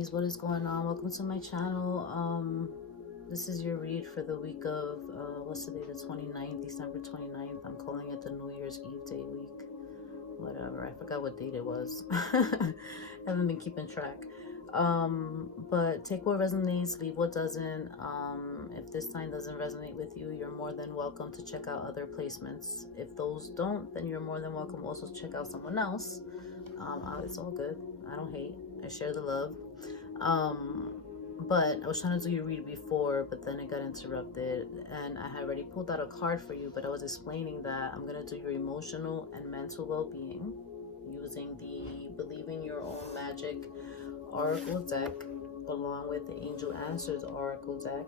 Aries, what is going on? Welcome to my channel. This is your read for the week of what's today, the 29th, December 29th. I'm calling it the New Year's Eve day week, whatever. I forgot what date it was. I haven't been keeping track. But take what resonates, leave what doesn't. If this sign doesn't resonate with you, you're more than welcome to check out other placements. If those don't, then you're more than welcome also to check out someone else. It's all good. I don't hate. I share the love. But I was trying to do your read before, but then it got interrupted, and I had already pulled out a card for you, but I was explaining that I'm gonna do your emotional and mental well-being using the Believing Your Own Magic Oracle deck, along with the Angel Answers Oracle deck.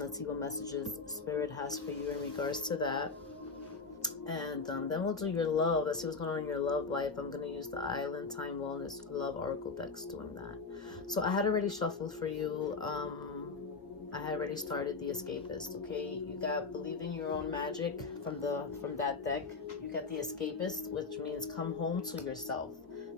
Let's see what messages Spirit has for you in regards to that. And then we'll do your love. Let's see what's going on in your love life. I'm going to use the Island Time Wellness Love Oracle decks doing that. So I had already shuffled for you. I had already started the Escapist, okay? You got Believing Your Own Magic from that deck. You got the Escapist, which means come home to yourself.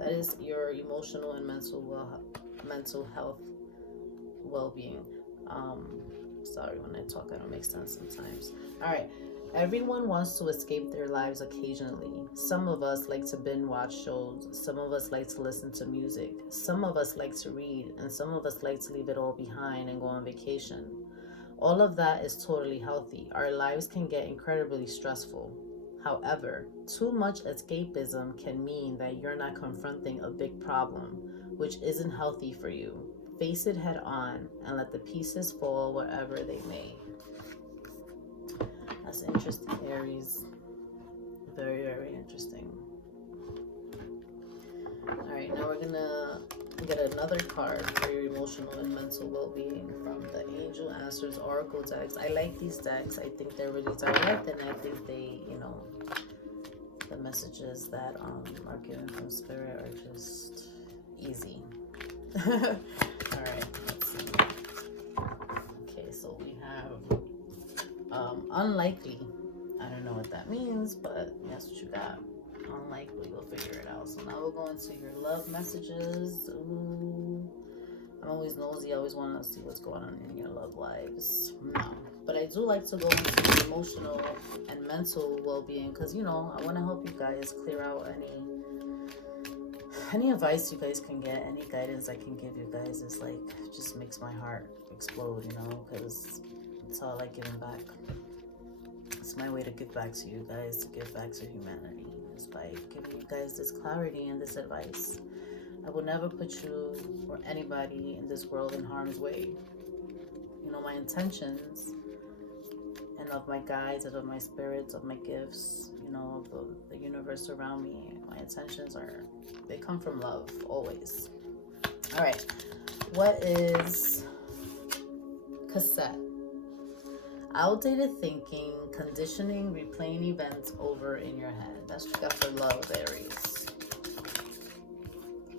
That is your emotional and mental health well-being. Sorry, when I talk, I don't make sense sometimes. All right. Everyone wants to escape their lives occasionally. Some of us like to binge watch shows. Some of us like to listen to music. Some of us like to read. And some of us like to leave it all behind and go on vacation. All of that is totally healthy. Our lives can get incredibly stressful. However, too much escapism can mean that you're not confronting a big problem, which isn't healthy for you. Face it head on and let the pieces fall wherever they may. That's interesting, Aries. Very, very interesting. All right, now we're gonna get another card for your emotional and mental well-being from the Angel Answers Oracle decks. I like these decks. I think they're really direct, and I think they, the messages that are given from Spirit are just easy. All right, let's see. Okay, so we have unlikely. I don't know what that means, but that's what you got. Unlikely, we'll figure it out. So now we'll go into your love messages. Ooh, I'm always nosy. I always want to see what's going on in your love lives. No, but I do like to go into emotional and mental well-being because I want to help you guys clear out any advice you guys can get, any guidance I can give you guys is like just makes my heart explode, because it's all like giving back. It's my way to give back to you guys, to give back to humanity. It's by giving you guys this clarity and this advice. I will never put you or anybody in this world in harm's way. My intentions and of my guides and of my spirits, of my gifts, of the universe around me, my intentions they come from love, always. All right, what is cassette? Outdated thinking, conditioning, replaying events over in your head. That's what you got for love, Aries.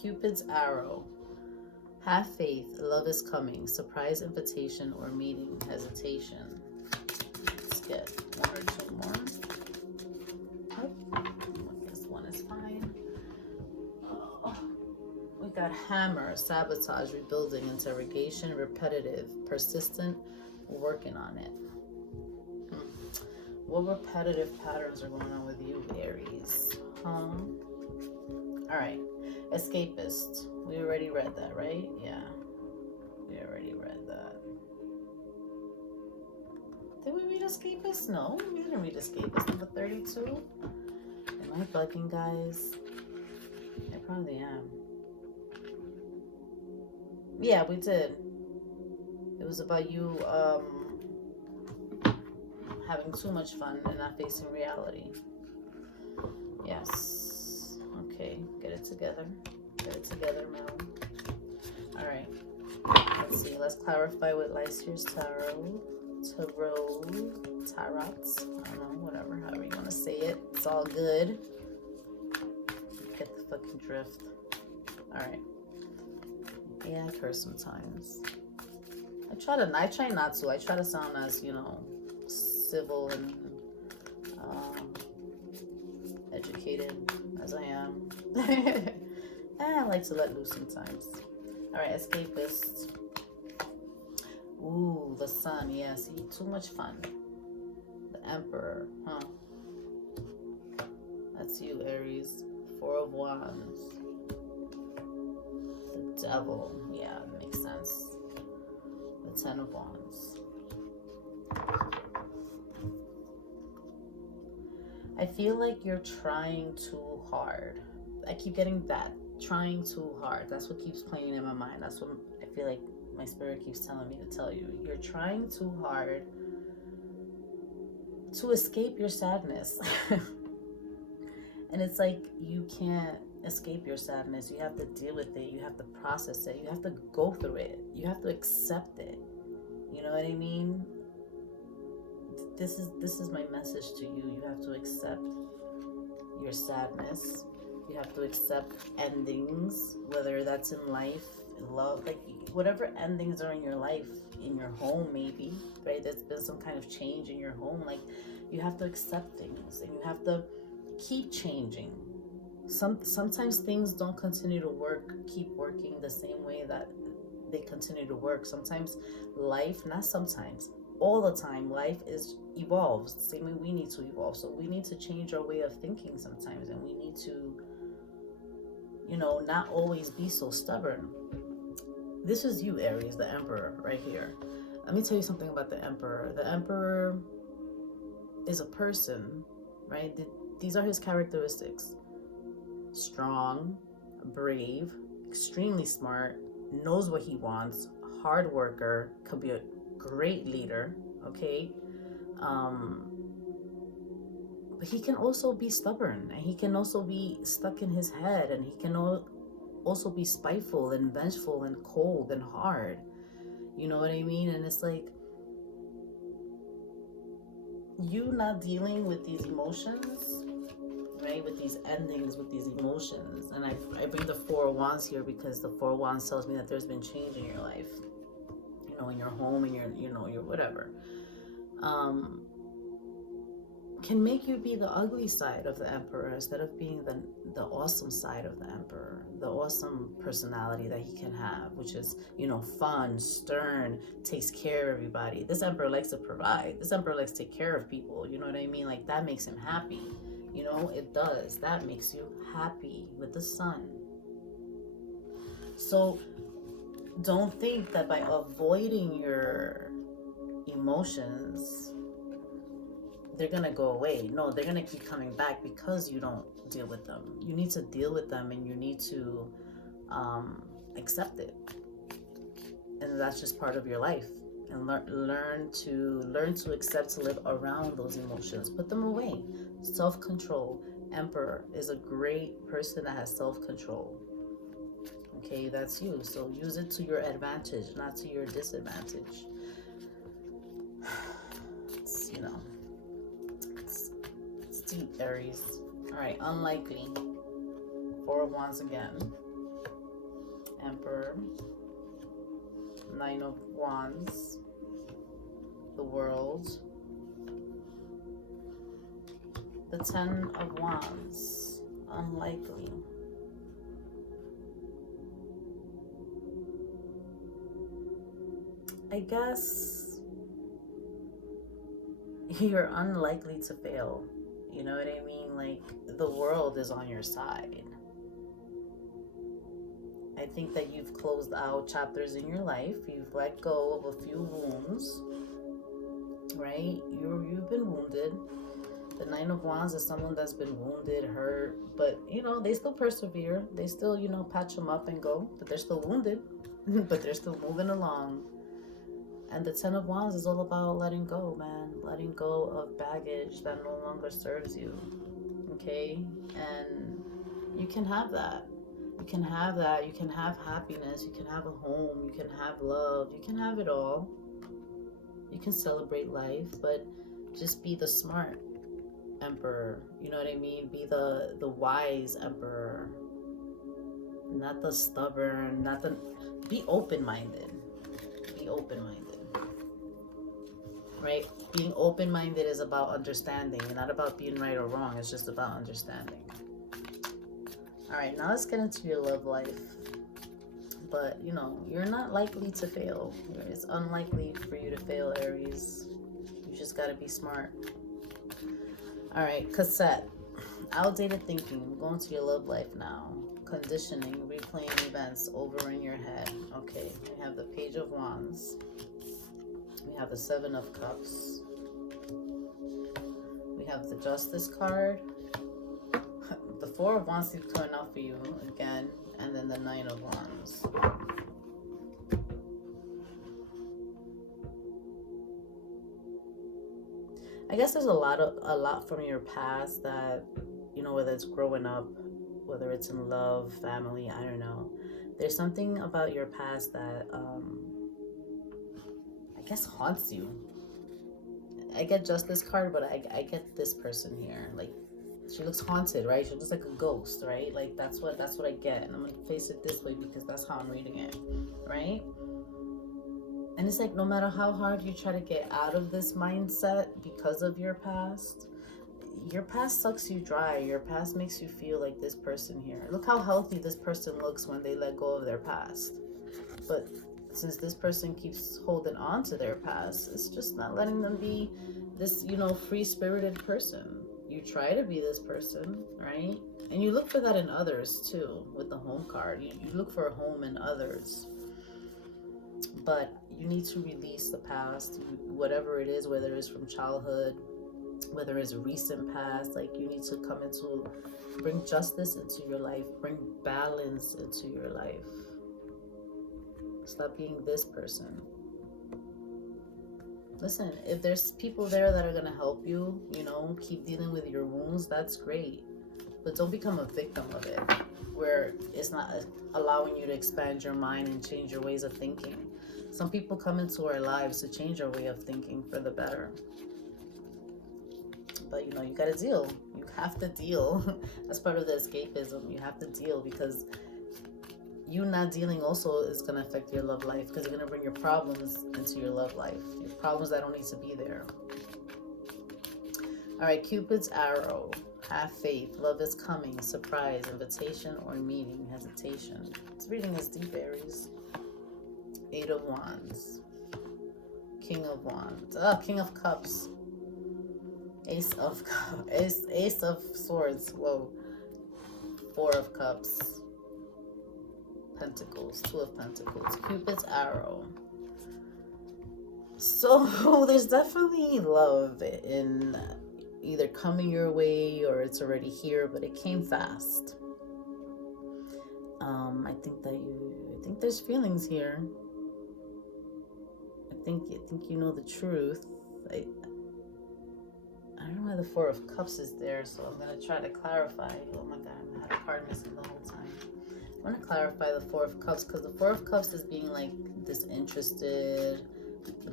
Cupid's arrow. Have faith, love is coming. Surprise invitation or meeting, hesitation. Let's get one or two more. Oh, I guess one is fine. Oh, we got hammer, sabotage, rebuilding, interrogation, repetitive, persistent, working on it. What repetitive patterns are going on with you, Aries? All right. Escapist. We already read that, right? Yeah. We already read that. Did we read Escapist? No, we didn't read Escapist. Number 32. Am I bugging, guys? I probably am. Yeah, we did. It was about you, having too much fun and not facing reality. Yes. Okay, get it together. Get it together, Mel. All right. Let's see. Let's clarify with Lysiers Tarot. Tarots. I don't know, whatever, however you want to say it. It's all good. Get the fucking drift. All right. Yeah, I curse sometimes. I try not to. I try to sound as, civil and educated as I am. I like to let loose sometimes. All right, escapist. Ooh, the sun. Yeah, see, too much fun. The Emperor, huh? That's you, Aries. Four of Wands. The Devil. Yeah, makes sense. The Ten of Wands. I feel like you're trying too hard. I keep getting that. Trying too hard. That's what keeps playing in my mind. That's what I feel like my spirit keeps telling me to tell you. You're trying too hard to escape your sadness. And it's like you can't escape your sadness. You have to deal with it. You have to process it. You have to go through it. You have to accept it. You know what I mean? This is my message to you. You have to accept your sadness. You have to accept endings, whether that's in life, in love, like whatever endings are in your life, in your home maybe, right? There's been some kind of change in your home. Like you have to accept things and you have to keep changing. Sometimes things don't continue to keep working the same way that they continue to work. Sometimes life, not sometimes, all the time, life evolves the same way we need to evolve. So we need to change our way of thinking sometimes, and we need to, not always be so stubborn. This is you, Aries, the Emperor, right here. Let me tell you something about the Emperor. The Emperor is a person, right? These are his characteristics. Strong, brave, extremely smart, knows what he wants, hard worker, could be a great leader, okay? But he can also be stubborn, and he can also be stuck in his head, and he can also be spiteful and vengeful and cold and hard. You know what I mean? And it's like, you not dealing with these emotions, right? With these endings, with these emotions. And I bring the Four of Wands here because the Four of Wands tells me that there's been change in your life, in your home, in your whatever. Can make you be the ugly side of the Emperor instead of being the awesome side of the Emperor, the awesome personality that he can have, which is, fun, stern, takes care of everybody. This Emperor likes to provide. This Emperor likes to take care of people. You know what I mean? Like, that makes him happy. It does. That makes you happy with the sun. So don't think that by avoiding your emotions, they're gonna go away. No, they're gonna keep coming back because you don't deal with them. You need to deal with them, and you need to accept it. And that's just part of your life. And learn to accept, to live around those emotions. Put them away. Self-control. Emperor is a great person that has self-control. Okay, that's you. So use it to your advantage, not to your disadvantage. It's, it's deep, Aries. All right, unlikely. Four of Wands again. Emperor. Nine of Wands. The World. The Ten of Wands. Unlikely. I guess you're unlikely to fail. You know what I mean? Like, the world is on your side. I think that you've closed out chapters in your life. You've let go of a few wounds, right? You've been wounded. The Nine of Wands is someone that's been wounded, hurt, but, they still persevere. They still, patch them up and go, but they're still wounded, but they're still moving along. And the Ten of Wands is all about letting go, man. Letting go of baggage that no longer serves you, okay? And you can have that. You can have that. You can have happiness. You can have a home. You can have love. You can have it all. You can celebrate life, but just be the smart Emperor. You know what I mean? Be the wise Emperor. Not the stubborn, be open-minded. Be open-minded. Right? Being open-minded is about understanding, and not about being right or wrong. It's just about understanding. All right, now let's get into your love life. but you know, you're not likely to fail. It's unlikely for you to fail, Aries. You just got to be smart. All right, cassette. Outdated thinking. Going to your love life now. Conditioning, replaying events over in your head. Okay, we have the Page of Wands. We have the Seven of Cups. We have the Justice card. The Four of Wands keeps coming out for you again. And then the Nine of Wands. I guess there's a lot from your past that, you know, whether it's growing up, whether it's in love, family, I don't know. There's something about your past that, I guess, haunts you. I get Justice card, but I get this person here. Like, she looks haunted, right? She looks like a ghost, right? Like, that's what I get. And I'm going to face it this way because that's how I'm reading it, right? And it's like, no matter how hard you try to get out of this mindset because of your past sucks you dry. Your past makes you feel like this person here. Look how healthy this person looks when they let go of their past. But since this person keeps holding on to their past, it's just not letting them be this, you know, free-spirited person. You try to be this person, right? And you look for that in others too, with the Home card. You look for a home in others. But you need to release the past, whatever it is, whether it's from childhood, whether it's recent past. Like, you need to bring justice into your life, bring balance into your life. Stop being this person. Listen, if there's people there that are going to help you, you know, keep dealing with your wounds, that's great. But don't become a victim of it, where it's not allowing you to expand your mind and change your ways of thinking. Some people come into our lives to change our way of thinking for the better. But, you know, you got to deal. You have to deal. That's part of the escapism. You have to deal, because you not dealing also is going to affect your love life, because you're going to bring your problems into your love life. Your problems that don't need to be there. All right, Cupid's arrow. Have faith. Love is coming. Surprise. Invitation or meeting. Hesitation. This reading is deep, Aries. Eight of Wands. King of Wands. King of Cups. Ace of Swords. Whoa. Four of Cups. Pentacles. Two of Pentacles. Cupid's arrow. So there's definitely love in either coming your way or it's already here, but it came fast. I think there's feelings here. I think you know the truth. I don't know why the Four of Cups is there, so I'm gonna try to clarify. Oh my God, I had a card missing the whole time. I want to clarify the Four of Cups, because the Four of Cups is being like disinterested,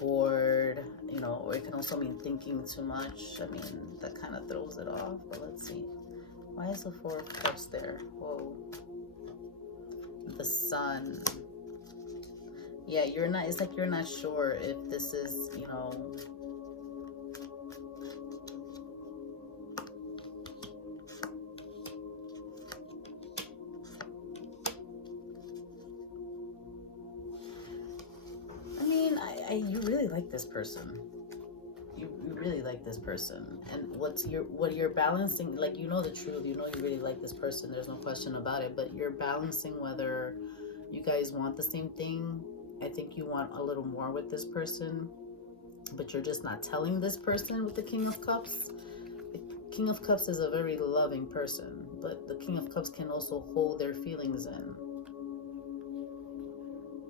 bored, you know, or it can also mean thinking too much. I mean, that kind of throws it off. But let's see. Why is the Four of Cups there? Whoa. The Sun. Yeah, you're not, it's like you're not sure if this is, you know, you really like this person. You really like this person. And what you're balancing, like, you know the truth, you know you really like this person, there's no question about it, but you're balancing whether you guys want the same thing. I think you want a little more with this person, but you're just not telling this person with the King of Cups. The King of Cups is a very loving person, but the King of Cups can also hold their feelings in.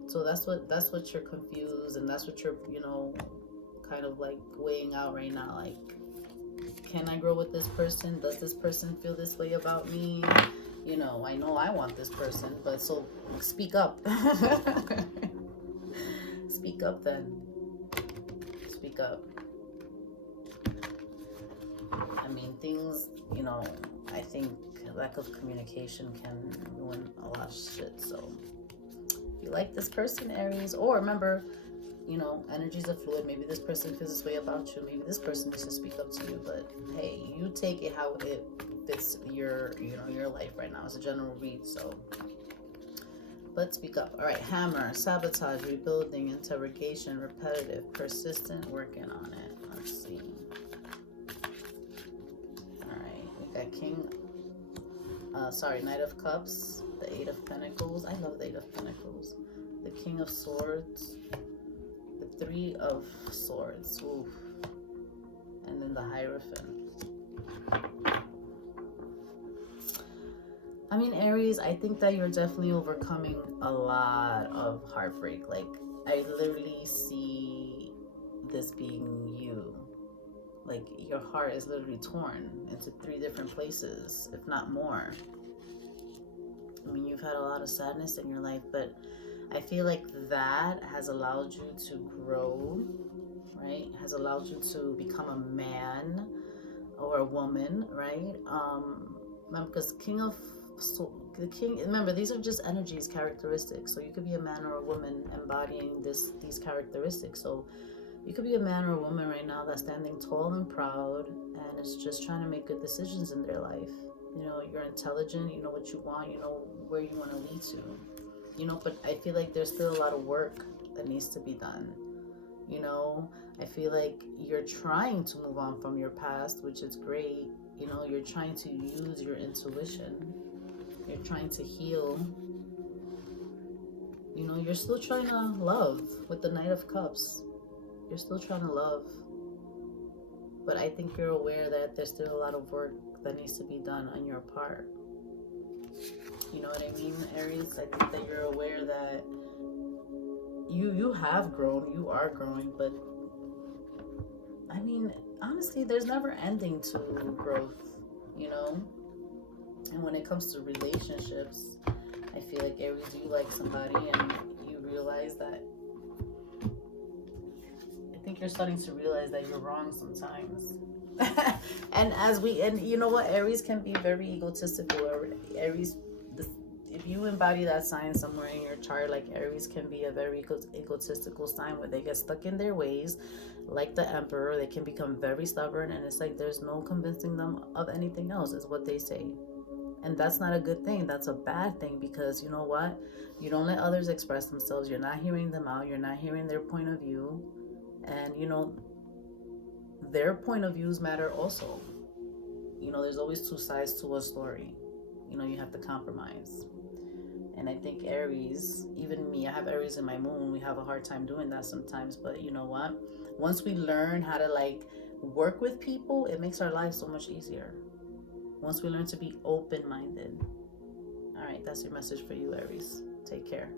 So that's what you're confused, and that's what you're, you know, kind of like weighing out right now. Like, can I grow with this person? Does this person feel this way about me? You know I want this person, but so speak up. Speak up then. Speak up. I mean, things, you know, I think lack of communication can ruin a lot of shit, so you like this person, Aries, or remember, you know, energies are fluid. Maybe this person feels this way about you. Maybe this person needs to speak up to you. But hey, you take it how it fits your, you know, your life right now. It's a general read. So But speak up. All right, hammer, sabotage, rebuilding, interrogation, repetitive, persistent, working on it. Let's see. All right, we got king, Knight of Cups, the Eight of Pentacles. I love the Eight of Pentacles. The King of Swords, the Three of Swords. Oof. And then the Hierophant. I mean, Aries, I think that you're definitely overcoming a lot of heartbreak. Like, I literally see this being you. Like, your heart is literally torn into 3 different places, if not more. I mean, you've had a lot of sadness in your life, but I feel like that has allowed you to grow, right? Has allowed you to become a man or a woman, right? Because remember, these are just energies, characteristics. So you could be a man or a woman embodying these characteristics. So you could be a man or a woman right now that's standing tall and proud and is just trying to make good decisions in their life. You know, you're intelligent, you know what you want, you know where you want to lead to, you know, but I feel like there's still a lot of work that needs to be done. You know, I feel like you're trying to move on from your past, which is great. You know, you're trying to use your intuition. You're trying to heal. You know, you're still trying to love with the Knight of Cups. You're still trying to love. But I think you're aware that there's still a lot of work that needs to be done on your part. You know what I mean, Aries? I think that you're aware that you have grown, you are growing, but I mean, honestly, there's never ending to growth, you know? And when it comes to relationships, I feel like, Aries, you like somebody and you realize that, I think you're starting to realize that you're wrong sometimes. and you know what, Aries can be very egotistical. Aries, if you embody that sign somewhere in your chart, like, Aries can be a very egotistical sign where they get stuck in their ways, like the Emperor. They can become very stubborn, and it's like there's no convincing them of anything else, is what they say. And that's not a good thing. That's a bad thing, because you know what? You don't let others express themselves. You're not hearing them out. You're not hearing their point of view. And, you know, their point of views matter also. You know, there's always 2 sides to a story. You know, you have to compromise. And I think Aries, even me, I have Aries in my moon. We have a hard time doing that sometimes. But you know what? Once we learn how to, like, work with people, it makes our lives so much easier. Once we learn to be open-minded. All right, that's your message for you, Aries. Take care.